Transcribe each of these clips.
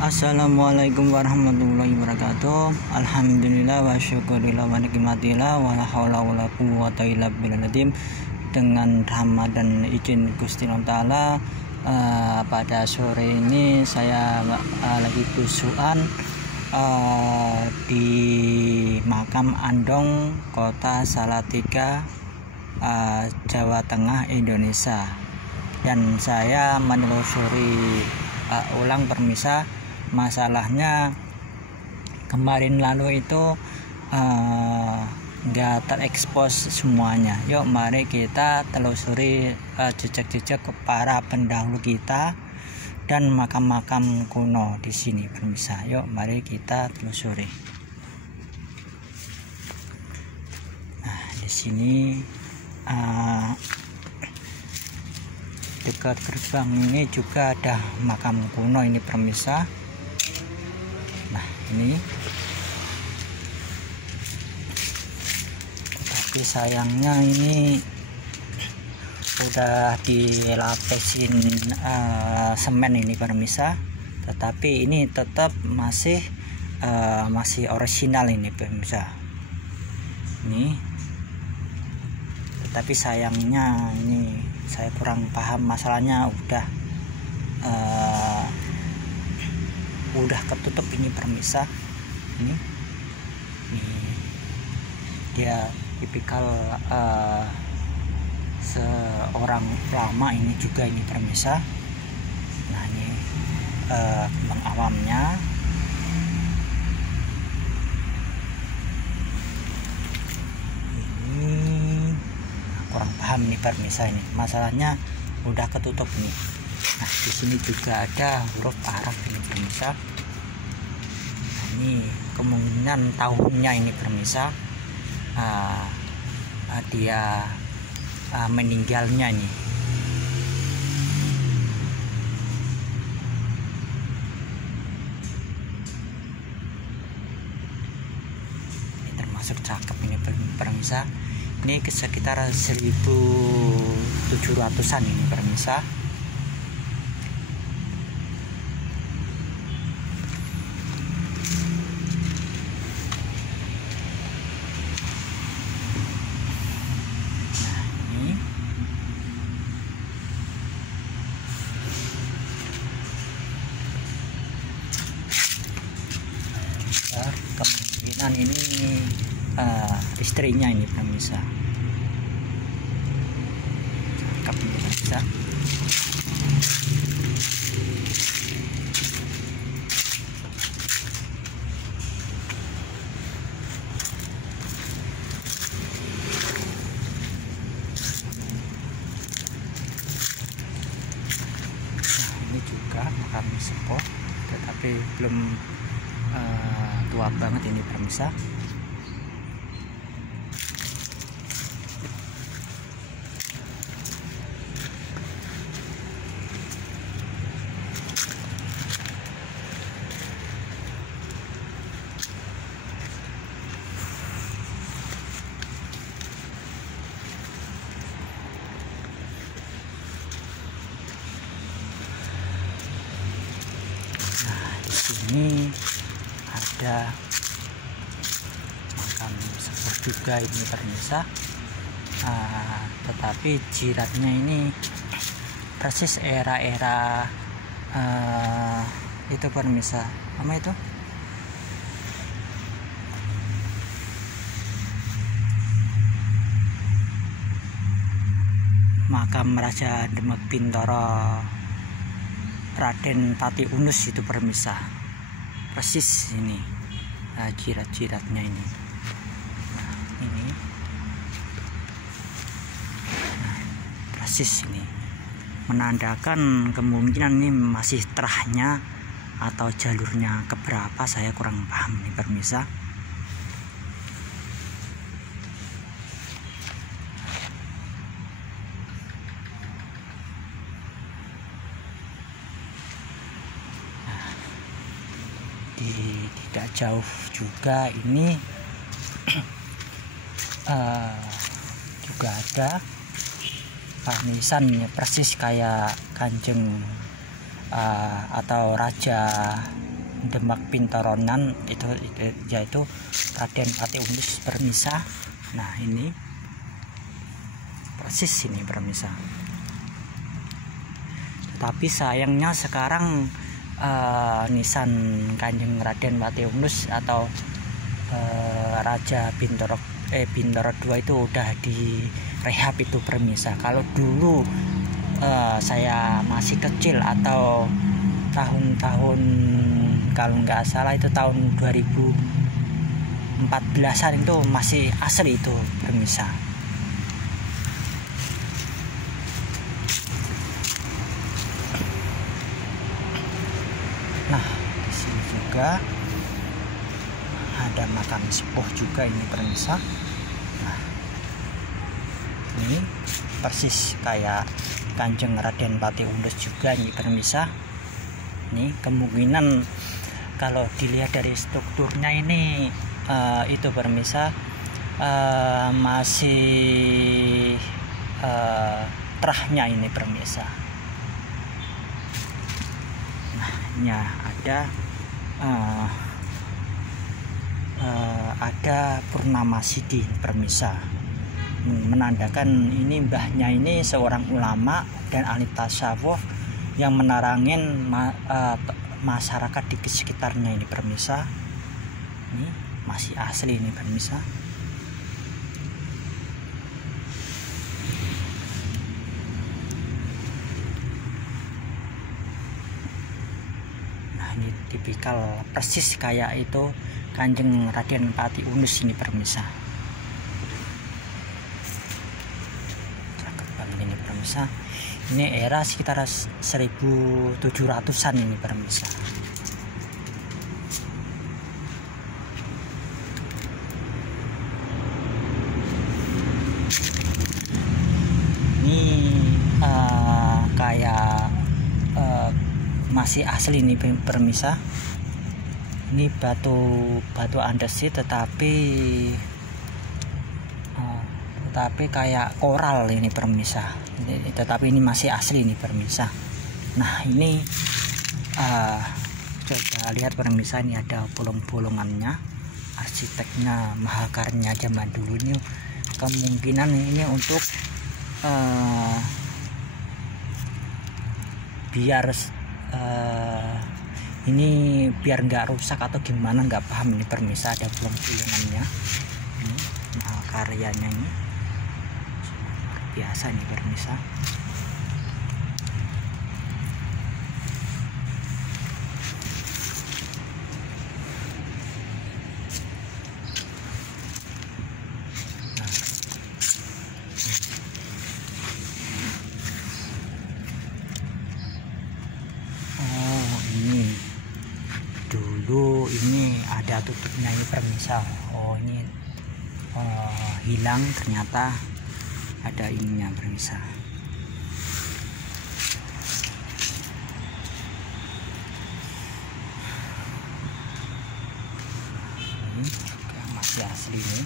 Assalamualaikum warahmatullahi wabarakatuh. Alhamdulillah wa syukurillah wa nikmatillah wa la haula wa la quwwata illa billah. Dengan rahmat dan izin Gusti Allah Ta'ala, pada sore ini saya lagi besukan di makam Andong, Kota Salatiga, Jawa Tengah, Indonesia. Dan saya menelusuri ulang permisa. Masalahnya kemarin lalu itu nggak terekspos semuanya. Yuk mari kita telusuri jejak-jejak para pendahulu kita dan makam-makam kuno di sini permisa. Yuk mari kita telusuri. Nah, di sini dekat gerbang ini juga ada makam kuno ini permisa. Nah ini, tapi sayangnya ini udah dilapisin semen ini permisa, tetapi ini tetap masih orisinal ini permisa. Ini, tetapi sayangnya ini saya kurang paham masalahnya, udah ketutup ini permisa. Ini dia tipikal seorang ulama ini juga ini permisa. Nah ini kembang awamnya. Ini kurang paham nih permisa, ini masalahnya udah ketutup nih. Nah di sini juga ada huruf Arab ini permisa. Nah, ini kemungkinan tahunnya ini permisa, dia meninggalnya ini. Ini termasuk cakep ini permisa. Ini sekitar 1700-an ini permisa. Kemungkinan ini istrinya ini permisa. Cakep ini permisa. Nah ini juga makam sepuh, tetapi belum tua banget ini permisa. Nah di sini ada makam sepuh juga ini permisa, tetapi jiratnya ini persis era-era itu permisa, apa itu, makam Raja Demak Bintoro Raden Pati Unus itu permisa. Persis ini jirat-jiratnya ini. Nah, ini persis ini menandakan kemungkinan ini masih terahnya atau jalurnya keberapa, saya kurang paham nih permisa. Tidak jauh juga ini juga ada panisan ya, persis kayak kanjeng atau raja Demak Pintoronan itu yaitu Raden Patih Undus permisa. Nah ini persis ini permisa. Tapi sayangnya sekarang nisan Kanjeng Raden Patih Undus atau Raja Bintoro II itu udah direhab itu permisa. Kalau dulu saya masih kecil atau tahun-tahun kalau nggak salah itu tahun 2014an itu masih asli itu permisa. Nah di sini juga ada makam sepuh juga ini permisa. Nah ini persis kayak Kanjeng Raden Patih Undus juga ini permisa. Ini kemungkinan kalau dilihat dari strukturnya ini itu permisa masih terahnya ini permisa. Nah ini ada Purnama Sidi permisa, menandakan ini mbahnya ini seorang ulama dan ahli tasawuf yang menerangin masyarakat di sekitarnya ini permisa. Ini masih asli ini permisa. Nah ini tipikal persis kayak itu Kanjeng Raden Patih Undus ini permisa. Cakep banget ini permisa. Ini era sekitar 1700-an ini permisa. Ini kayak masih asli nih permisa. Ini batu andesit tetapi kayak koral ini permisa. Tetapi ini masih asli ini permisa. Nah ini coba lihat permisa, ini ada bolong-bolongannya. Arsiteknya mahakarya zaman dulu ini kemungkinan ini untuk biar nggak rusak atau gimana, nggak paham ini permisa. Ada bolong-bolongannya ini mahakaryanya ini biasa nih permisa. Ini dulu ini ada tutupnya ini permisa. Oh ini hilang, ternyata ada ininya permisa. Ini masih asli nih.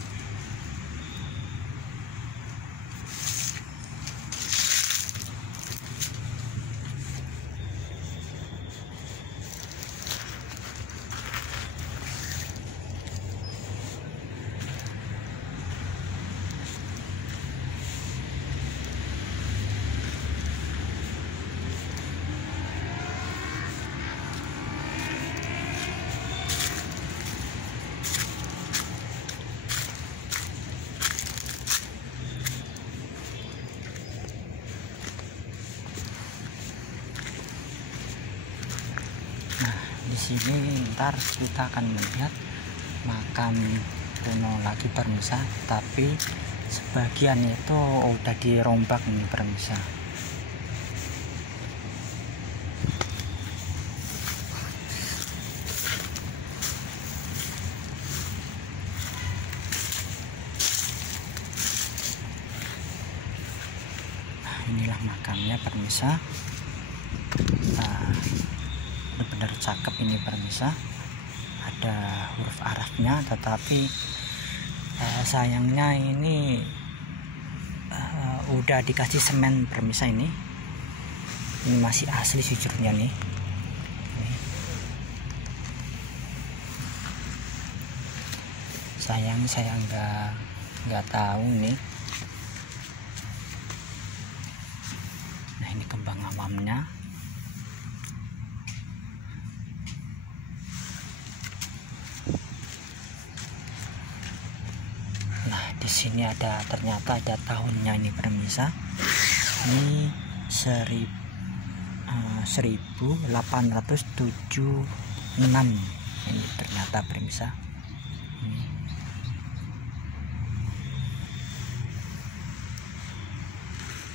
Di sini ntar kita akan melihat makam kuno lagi permisa, tapi sebagian itu udah dirombak ini permisa. Nah, inilah makamnya permisa. Benar-benar cakep ini permisa. Ada huruf Arabnya, tetapi sayangnya ini udah dikasih semen permisa. Ini masih asli sejujurnya nih. Sayang saya nggak tahu nih. Nah, ini kembang awamnya. Nah, di sini ternyata ada tahunnya ini pemirsa. Ini 1876 ini ternyata pemirsa.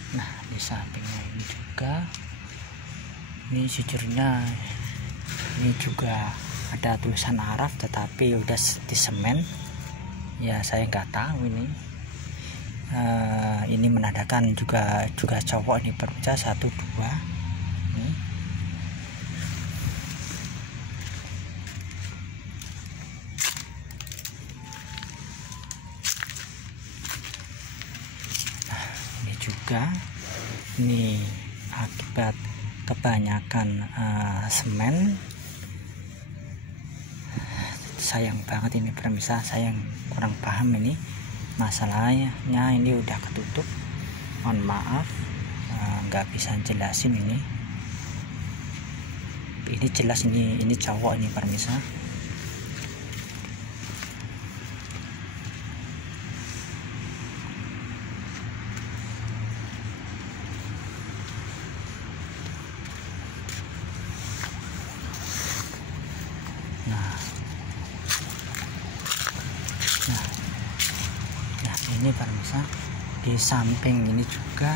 Nah, di sampingnya ini juga, ini sejujurnya ini juga ada tulisan Arab tetapi udah di semen ya, saya nggak tahu ini. Ini menandakan juga cowok ini pemirsa, 1 2 ini. Juga ini akibat kebanyakan semen. Sayang banget ini pemirsa, saya kurang paham ini masalahnya. Ini udah ketutup, mohon maaf nggak bisa jelasin ini jelas ini cowok ini pemirsa. Nah, ini pemirsa, di samping ini juga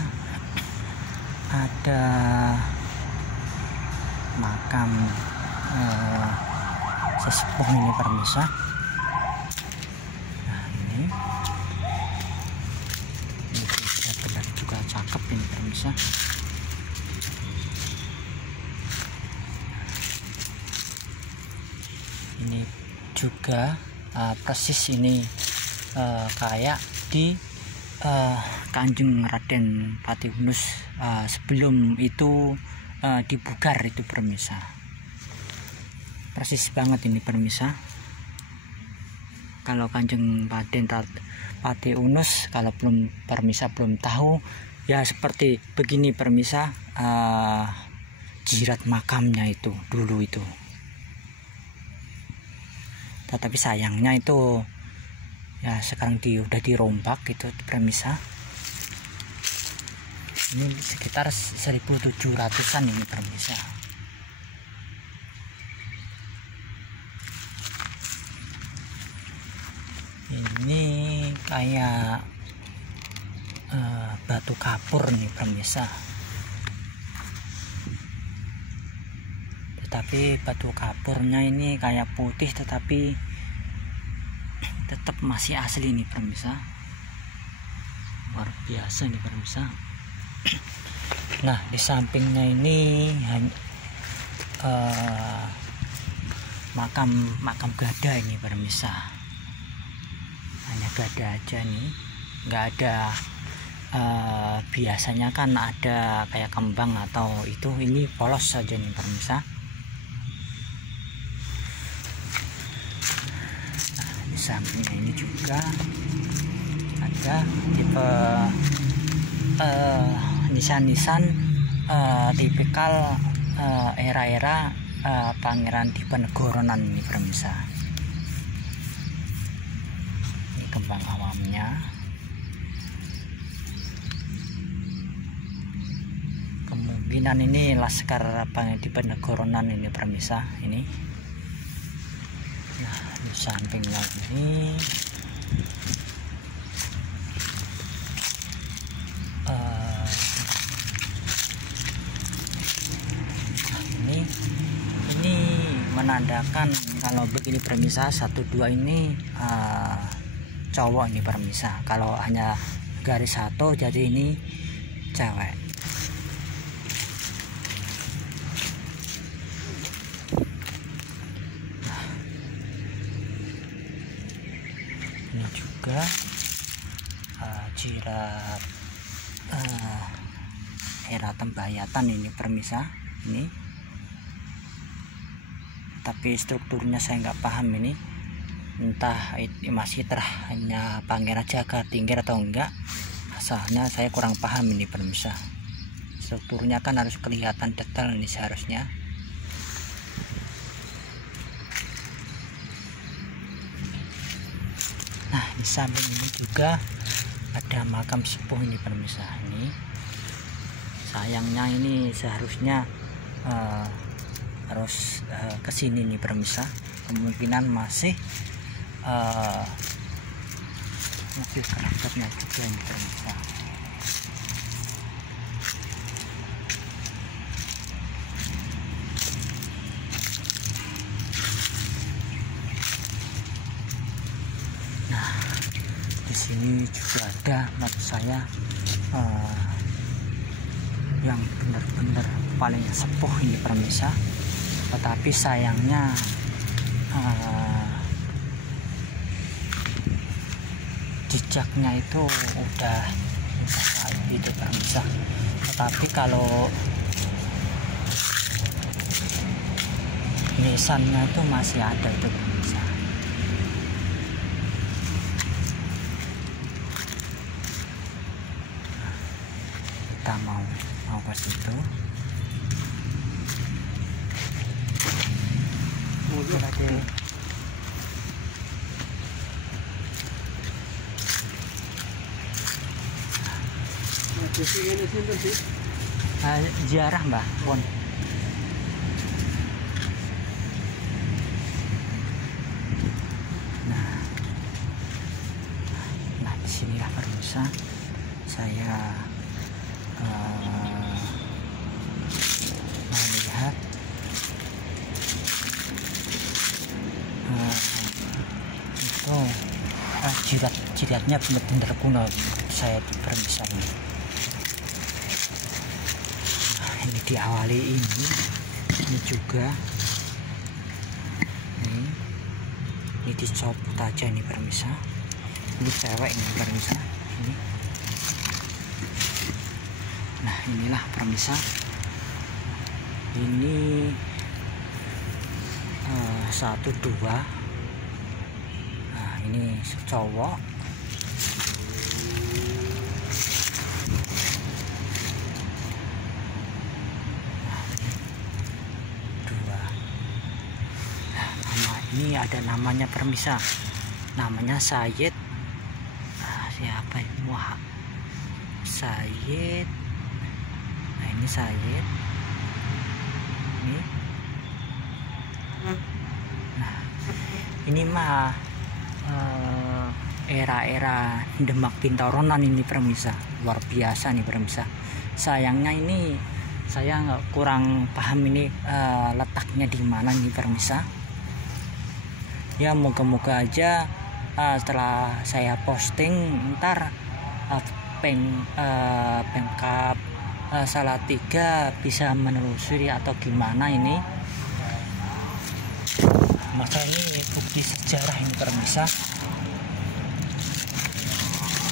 ada makam sesepuh ini pemirsa. Nah, ini benar juga cakep ini pemirsa. Ini juga persis ini kayak di Kanjeng Raden Patih Unus sebelum itu dibugar itu pemirsa. Persis banget ini pemirsa. Kalau Kanjeng Raden Patih Unus, kalau pemirsa belum tahu ya, seperti begini pemirsa, jirat makamnya itu dulu itu. Tetapi sayangnya itu ya sekarang udah dirombak gitu pemirsa. Ini sekitar 1700-an ini pemirsa. Ini kayak batu kapur nih pemirsa. Tetapi batu kapurnya ini kayak putih tetapi tetap masih asli nih pemirsa. Luar biasa nih pemirsa. Nah, di sampingnya ini makam gada ini pemirsa. Hanya gada aja nih, nggak ada biasanya kan ada kayak kembang atau itu, ini polos saja nih pemirsa. Nah, di sampingnya ini juga ada tipe nisan-nisan tipikal era-era Pangeran Diponegoronan ini pemirsa. Ini kembang awamnya. Kemungkinan ini Laskar Pangeran Diponegoronan ini pemirsa ini. Nah, di samping lagi ini menandakan kalau begini pemirsa, 1 2 ini cowok ini pemirsa. Kalau hanya garis 1 jadi ini cewek. Nah, ini juga jirat era Tembayatan ini pemirsa ini, tapi strukturnya saya nggak paham ini. entah itu masih hanya Pangeran Jagartingkir atau enggak, asalnya saya kurang paham ini pemirsa. Strukturnya kan harus kelihatan detail ini seharusnya. Nah, di samping ini juga ada makam sepuh ini pemirsa. Ini sayangnya ini seharusnya harus kesini nih pemirsa. Kemungkinan masih kerabatnya juga ini pemirsa. Nah, di sini juga ada menurut saya yang benar-benar paling sepuh ini pemirsa, tetapi sayangnya jejaknya itu udah kayak gitu pemirsa. Tetapi kalau nisannya itu masih ada itu pemirsa. Kita mau ke situ. Ziarah Mbah Pon. Nah disinilah pemirsa saya melihat itu jiratnya benar-benar kuno saya pemirsa ini. Nah, ini diawali ini juga ini dicopot aja ini pemirsa. Ini cewek ini pemirsa ini. Nah inilah pemirsa, ini 1, 2. Nah ini cowok. Ini ada namanya pemirsa, namanya Sayyid. Siapa ya? Wah, Sayyid. Nah ini Sayyid. Ini. Nah ini mah era-era Demak Bintoronan ini pemirsa, luar biasa nih pemirsa. Sayangnya ini saya kurang paham ini letaknya di mana nih pemirsa. Ya moga-moga aja setelah saya posting ntar Pemkab Salatiga bisa menelusuri atau gimana ini. Maka ini bukti sejarah ini pemirsa.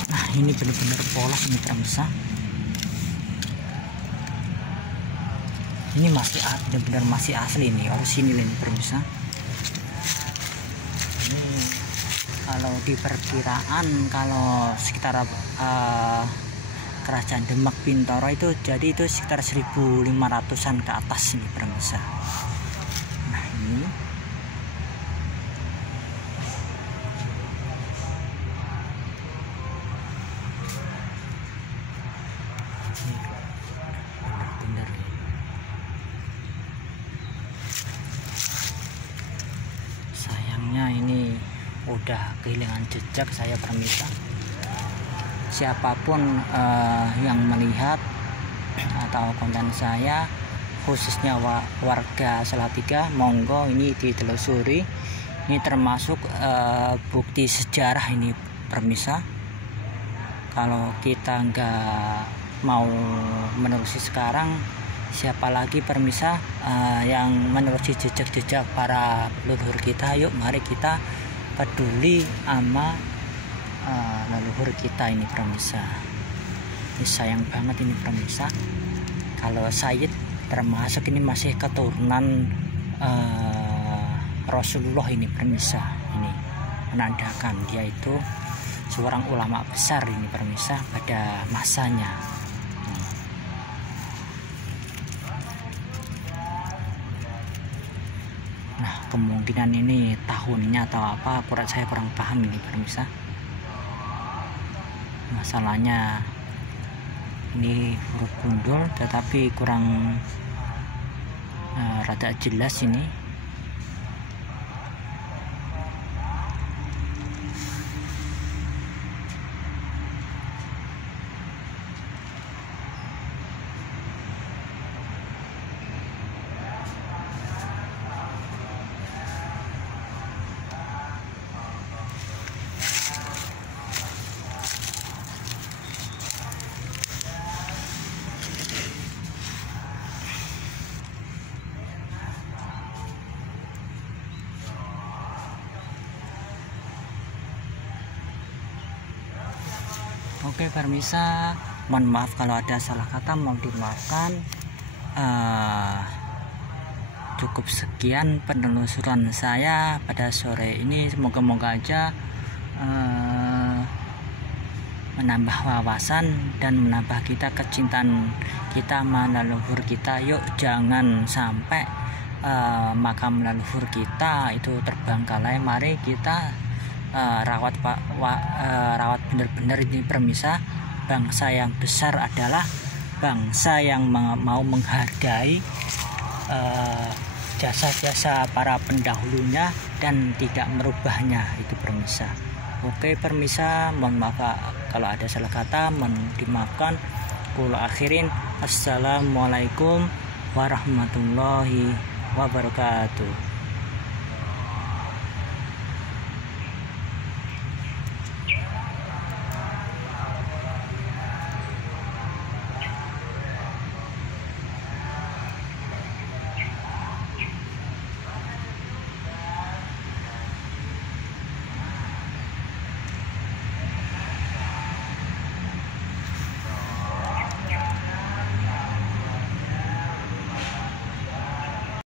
Nah ini benar-benar polos ini pemirsa. Ini masih benar-benar masih asli ini, orisinil ini pemirsa. Kalau diperkiraan kalau sekitar Kerajaan Demak Bintoro itu jadi itu sekitar 1500-an ke atas ini pemirsa. Nah ini benar-benar sayangnya ini udah kehilangan jejak saya pemirsa. Siapapun yang melihat atau konten saya, khususnya warga Salatiga, monggo ini ditelusuri. Ini termasuk bukti sejarah ini pemirsa. Kalau kita nggak mau menelusuri sekarang, siapa lagi pemirsa yang menelusuri jejak-jejak para leluhur kita? Yuk mari kita peduli sama leluhur kita ini pemirsa. Ini sayang banget ini pemirsa, kalau Sayyid termasuk ini masih keturunan Rasulullah ini pemirsa. Ini menandakan dia itu seorang ulama besar ini permisa pada masanya. Nah, kemungkinan ini tahunnya atau apa saya kurang paham ini permisa. Masalahnya ini huruf gundul tetapi kurang rada jelas ini. Oke permisa, mohon maaf kalau ada salah kata, mohon dimaafkan. Cukup sekian penelusuran saya pada sore ini. Semoga-moga aja menambah wawasan dan menambah kita kecintaan kita sama leluhur kita. Yuk jangan sampai makam leluhur kita itu terbengkalai. Mari kita rawat benar-benar ini permisa. Bangsa yang besar adalah bangsa yang mau menghargai jasa-jasa para pendahulunya dan tidak merubahnya, itu permisa. Oke permisa, mohon maaf kalau ada salah kata, mohon dimaafkan. Qul akhirin, assalamualaikum warahmatullahi wabarakatuh.